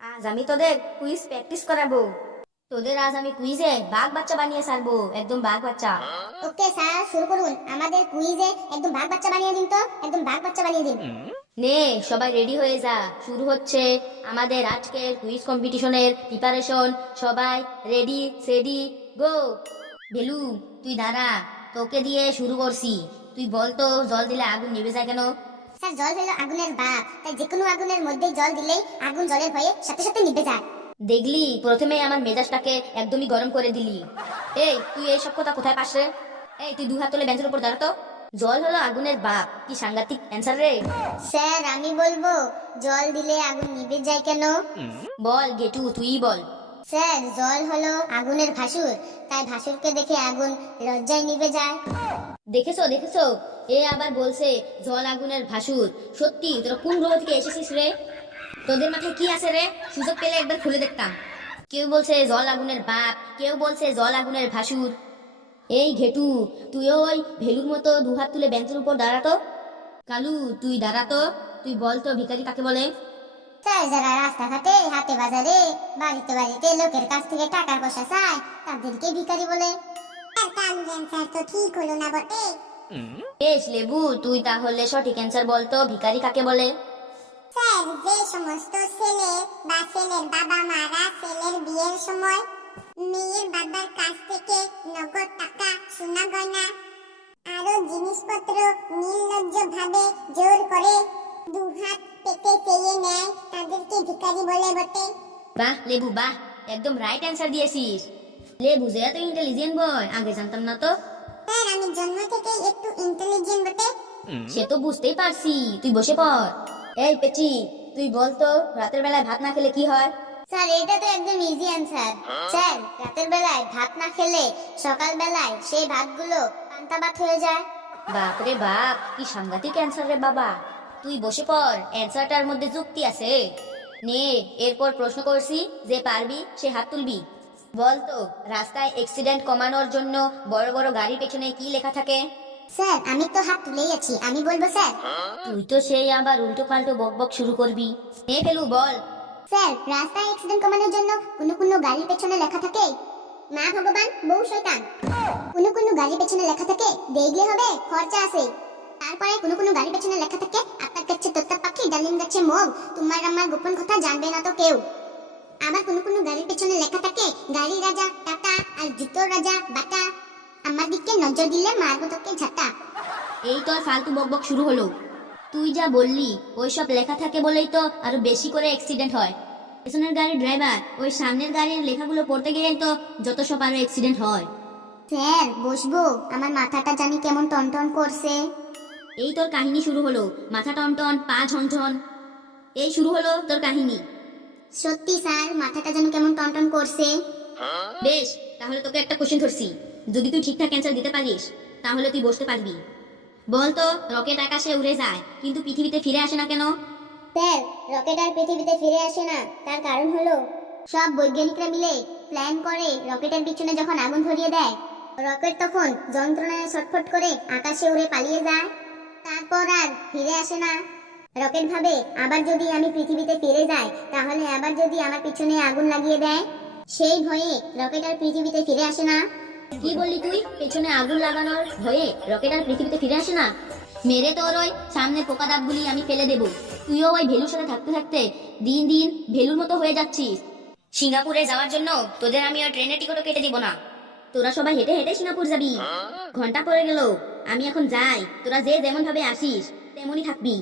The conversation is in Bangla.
আজ আমি তোদের কুইজ প্র্যাকটিস করাবো। তোদের আজ আমি কুইজে বাঘ বাচ্চা বানিয়ে ছাড়বো, একদম বাঘ বাচ্চা। ওকে স্যার, শুরু করুন। আমাদের কুইজে একদম বাঘ বাচ্চা বানিয়ে দিন, তো একদম বাঘ বাচ্চা বানিয়ে দিন। নে সবাই রেডি হয়ে যা, শুরু হচ্ছে আমাদের আজকের কুইজ কম্পিটিশনের প্রিপারেশন। সবাই রেডি সেডি গো। বেলু তুই দাঁড়া, তোকে দিয়ে শুরু করছি। তুই বল তো, জল দিলে আগুন নিভে যায় কেন? স্যার, জল হলো আগুনের বাপ, তাই যে কোনো আগুনের মধ্যে জল দিলেই আগুন জলের ভয়ে সাথে সাথে নিভে যায়। দেখলি, প্রথমে আমার মেজাজটাকে একদমই গরম করে দিলি। এই তুই এই সব কথা কোথায় পাস রে? এই তুই দু হাত তুলে বেঞ্চের উপর দাঁড়াতো। জল হলো আগুনের বাপ, কি সাংঘাতিক অ্যান্সার রে। স্যার, আমি বলবো জল দিলে আগুন নিভে যায় কেন? বল গেটু, তুই বল। স্যার, জল হলো আগুনের ভাসুর, তাই ভাসুরকে দেখে আগুন লজ্জায় নিভে যায়। দেখেছো দেখেছো, এ আবার বলছে জল আগুনের ভাসুর। সত্যি তোরা কোন গ্রহ থেকে এসেছিস রে? তোদের মাথায় কি আছে রে? সুযোগ পেলে একবার খুলে দেখতাম। কেউ বলছে জল আগুনের বাপ, কেউ বলছে জল আগুনের ভাসুর। এই ঘেটু, তুইও ওই ভেলুর মতো দু হাত তুলে বেঞ্চের উপর দাঁড়াতো। কালু তুই দাঁড়াতো, তুই বল তো ভিখারি কাকে বলে? স্যার, যারা রাস্তাঘাটে হাটে বাজারে বাড়িতে বাড়িতে লোকের কাছ থেকে টাকা পয়সা চায় তাদেরকে ভিখারি বলে। কালুর অ্যান্সার তো ঠিক হলো না বটে। বেশ লেবু, তুই তাহলে সঠিক অ্যান্সার বলতো, ভিখারি কাকে বলে? স্যার, যে সমস্ত ছেলে বা ছেলের বাবা মারা ছেলের বিয়ের সময় মেয়ের বাবার কাছ থেকে নগদ টাকা, সোনা গয়না আরো জিনিসপত্র নির্লজ্জ ভাবে জোর করে দু হাত পেতে চেয়ে নেয়, তাদেরকে ভিখারি বলে বটে। বাহ লেবু বাহ, একদম রাইট অ্যান্সার দিয়েছিস। লেবু যে এত ইন্টেলিজেন্ট বয়, আগে জানতাম না তো। স্যার, আমি জন্ম থেকেই একটু ইন্টেলিজেন্ট বটে। সে তো বুঝতেই পারছি, তুই বসে পড়। এই পেচি, তুই বলতো রাতের বেলায় ভাত না খেলে কি হয়? স্যার, এটা তো একদম ইজি অ্যান্সার। স্যার, রাতের বেলায় ভাত না খেলে সকাল বেলায় সেই ভাতগুলো পান্তা ভাত হয়ে যায়। বাপ রে বাপ, কি সাংঘাতিক অ্যান্সার রে বাবা। তুই বসে পড়, অ্যান্সারটার মধ্যে যুক্তি আছে। নে এরপর প্রশ্ন করছি, যে পারবি সে হাত তুলবি। বলতো রাস্তায় অ্যাক্সিডেন্ট কমানোর জন্য বড় বড় গাড়ির পেছনে কি লেখা থাকে? স্যার, আমি তো হাত তুলেই আছি, আমি বলবো স্যার। তুই তো সেই আবার উল্টো পাল্টো বকবক শুরু করবি। নে ফেলু বল। স্যার, রাস্তায় অ্যাক্সিডেন্ট কমানোর জন্য কোনো কোনো গাড়ির পেছনে লেখা থাকে মা ভগবান বউ শয়তান। কোনো কোনো গাড়ির পেছনে লেখা থাকে দেখলে হবে খরচা আছে। তারপরে কোনো কোনো গাড়ির পেছনে লেখা থাকে আপনার কাছে তোতা পাখি ডালিম গাছে মগ, তোমার আমার গোপন কথা জানবে না তো কেউ। আবার কোনো কোনো গাড়ির পেছনে লেখা থাকে গাড়ি রাজা টাটা আর জুতোর রাজা বাটা, আমার দিকে নজর দিলে মারবো তোকে ঝাঁটা। এই তো আর ফালতু বকবক শুরু হলো। তুই যা বললি ওইসব লেখা থাকে বলেই তো আরো বেশি করে অ্যাক্সিডেন্ট হয়। পেছনের গাড়ির ড্রাইভার ওই সামনের গাড়ির লেখাগুলো পড়তে গেলেই তো যত সব আরো অ্যাক্সিডেন্ট হয়। স্যার, বসবো? আমার মাথাটা জানি কেমন টনটন করছে। এই তোর কাহিনী শুরু হলো, মাথা টনটন পা ঝনঝন, এই শুরু হলো তোর কাহিনী। সত্যি স্যার, মাথাটা যেন কেমন টনটন করছে। বেশ, তাহলে তোকে একটা কোশ্চেন ধরছি, যদি তুই ঠিকঠাক অ্যান্সার দিতে পারিস তাহলে তুই বসতে পারবি। বল তো, রকেট আকাশে উড়ে যায় কিন্তু পৃথিবীতে ফিরে আসে না কেন? স্যার, রকেট আর পৃথিবীতে ফিরে আসে না, তার কারণ হলো সব বৈজ্ঞানিকরা মিলে প্ল্যান করে রকেটের পিছনে যখন আগুন ধরিয়ে দেয়, রকেট তখন যন্ত্রণায় ছটফট করে আকাশে উড়ে পালিয়ে যায়, তারপর আর ফিরে আসে না। রকেট ভাবে আবার যদি আমি পৃথিবীতে ফিরে যাই তাহলে আবার যদি আমার পিছনে আগুন লাগিয়ে দেয়, সেই ভয়ে রকেট আর পৃথিবীতে ফিরে আসে না। কি বললি তুই? পেছনে আগুন লাগানোর ভয়ে রকেট আর পৃথিবীতে ফিরে আসে না? মেরে তোর ওই সামনে পোকা দাগগুলি আমি ফেলে দেবো। তুইও ওই ভেলুর সাথে থাকতে থাকতে দিন দিন ভেলুর মতো হয়ে যাচ্ছিস। সিঙ্গাপুরে যাওয়ার জন্য তোদের আমি আর ট্রেনের টিকিটও কেটে দিব না। তোরা সবাই হেঁটে হেঁটে সিঙ্গাপুর যাবি। ঘন্টা পড়ে গেল, আমি এখন যাই। তোরা যে যেমন ভাবে আসিস তেমনই থাকবি।